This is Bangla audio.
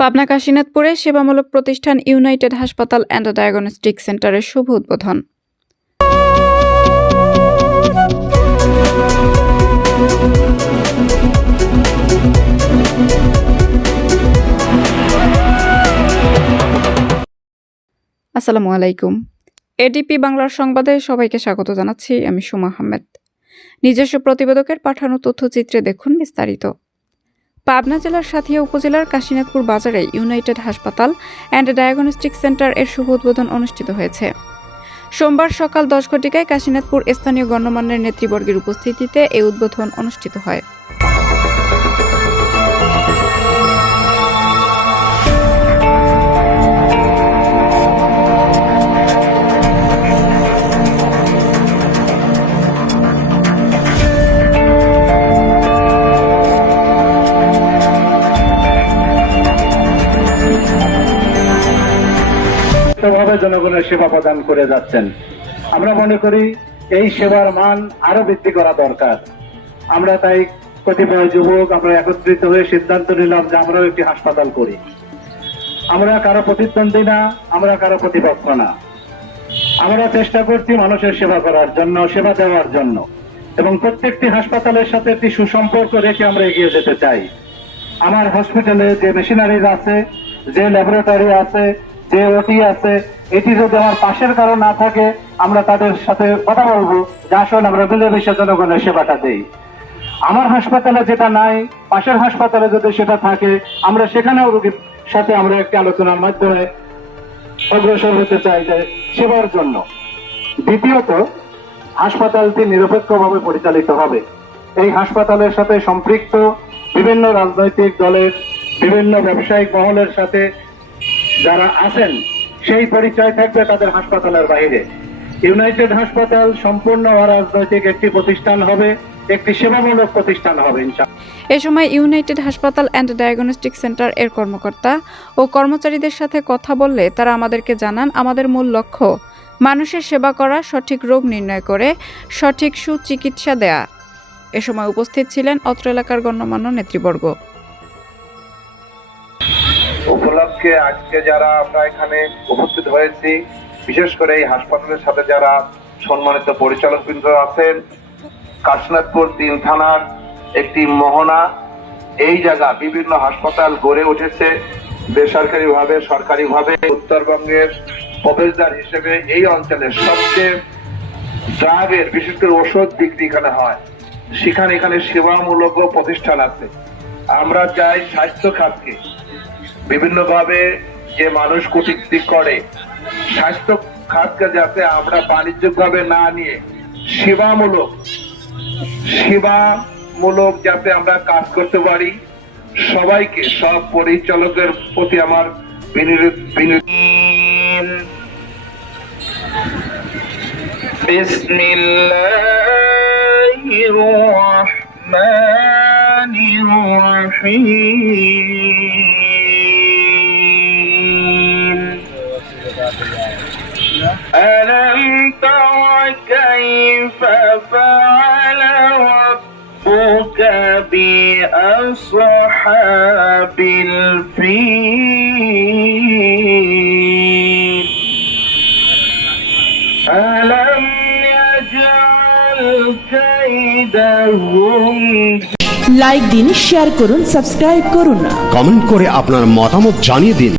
পাবনা কাশীনাথপুরে সেবামূলক প্রতিষ্ঠান ইউনাইটেড হাসপাতাল অ্যান্ড ডায়াগনস্টিক সেন্টারের শুভ উদ্বোধন। আসসালামু আলাইকুম। এডিপি বাংলার সংবাদে সবাইকে স্বাগত জানাচ্ছি। আমি সুমা আহমেদ। নিজস্ব প্রতিবেদকের পাঠানো তথ্যচিত্রে দেখুন বিস্তারিত। পাবনা জেলার সাথিয়া উপজেলার কাশীনাথপুর বাজারে ইউনাইটেড হাসপাতাল অ্যান্ড ডায়াগনস্টিক সেন্টার এর শুভ উদ্বোধন অনুষ্ঠিত হয়েছে। সোমবার সকাল 10 ঘটিকায় কাশীনাথপুর স্থানীয় গণ্যমান্যের নেতৃবর্গের উপস্থিতিতে এই উদ্বোধন অনুষ্ঠিত হয়। ভাবে জনগণের সেবা প্রদান করে যাচ্ছেন। আমরা মনে করি এই সেবার মান আরো বৃদ্ধি করা দরকার। আমরা তাই কতিপয় যুবক আমরা একত্রিত হয়ে সিদ্ধান্ত নিলাম যে আমরাও একটি হাসপাতাল করি। আমরা কারো প্রতিদ্বন্দ্বী না, আমরা কারো প্রতিপক্ষ না। আমরা চেষ্টা করছি মানুষের সেবা করার জন্য, সেবা দেওয়ার জন্য, এবং প্রত্যেকটি হাসপাতালের সাথে একটি সুসম্পর্ক রেখে আমরা এগিয়ে যেতে চাই। আমার হসপিটালে যে মেশিনারিজ আছে, যে ল্যাবরেটরি আছে, যে ওটি আছে, এটি যদি আমার পাশের কারো না থাকে, আমরা তাদের সাথে কথা বলবো যে আসলে আমরা মিলেমিশে জনগণের সেবাটা দেই। আমার হাসপাতালে যেটা নাই, পাশের হাসপাতালে যদি সেটা থাকে, আমরা সেখানেও রোগীর সাথে আমরা একটি আলোচনার মাধ্যমে অগ্রসর হতে চাই যে সেবার জন্য। দ্বিতীয়ত, হাসপাতালটি নিরপেক্ষভাবে পরিচালিত হবে। এই হাসপাতালের সাথে সম্পৃক্ত বিভিন্ন রাজনৈতিক দলের, বিভিন্ন ব্যবসায়িক মহলের সাথে যারা আছেন সেই পরিচয় থাকবে তাদের হাসপাতালের বাইরে। ইউনাইটেড হাসপাতাল সম্পূর্ণ অরাজনৈতিক একটি প্রতিষ্ঠান হবে, একটি সেবামূলক প্রতিষ্ঠান হবে ইনশাআল্লাহ। এ সময় ইউনাইটেড হাসপাতাল অ্যান্ড ডায়াগনস্টিক সেন্টার এর কর্মকর্তা ও কর্মচারীদের সাথে কথা বললে তারা আমাদেরকে জানান, আমাদের মূল লক্ষ্য মানুষের সেবা করা, সঠিক রোগ নির্ণয় করে সঠিক সুচিকিৎসা দেয়া। এ সময় উপস্থিত ছিলেন অত্র এলাকার গণ্যমান্য নেতৃবর্গ। উপলক্ষে আজকে যারা আমরা এখানে উপস্থিত হয়েছি, বিশেষ করে এই হাসপাতালের সাথে যারা সম্মানিত পরিচালকবৃন্দ আছেন, কাশীনাথপুর 3 থানার একটি মোহনা, এই জায়গা বিভিন্ন হাসপাতাল গড়ে উঠেছে বেসরকারি ভাবে, সরকারি ভাবে। উত্তরবঙ্গের প্রবেশদ্বার হিসেবে এই অঞ্চলের সবচেয়ে ড্রাগের, বিশেষ করে ওষুধ বিক্রি এখানে হয়, সেখানে এখানে সেবামূলক প্রতিষ্ঠান আছে। আমরা চাই স্বাস্থ্য খাতকে বিভিন্নভাবে যে মানুষ কটূক্তি করে, স্বাস্থ্য খাতকে যাতে আমরা বাণিজ্যিক ভাবে না নিয়ে সেবামূলক যাতে আমরা কাজ করতে পারি। সবাইকে, সব পরিচালকের প্রতি আমার বিসমিল্লাহির রহমানির রহিম। ألم تر كيف فعل ربك بأصحاب الفيل ألم يجعل كيدهم। লাইক দিন, শেয়ার করুন, সাবস্ক্রাইব করুন, কমেন্ট করে আপনার মতামত জানিয়ে দিন।